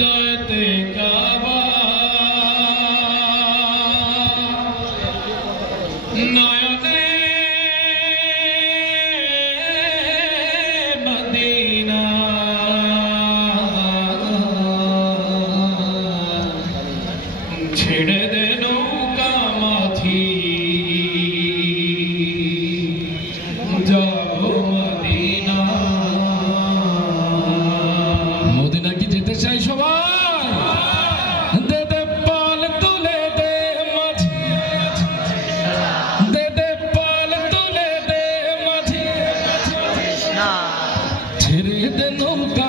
হৃদয়তে কাবা নয়নে মদিনা ছেড়ে দে নৌকা মাঝি যাব মদিনা মদিনা কি যেতে চাই সবাই দে দে পাল তুলে দে মাঝি দে দে পাল তুলে দে মাঝি ছেড়ে দে নৌকা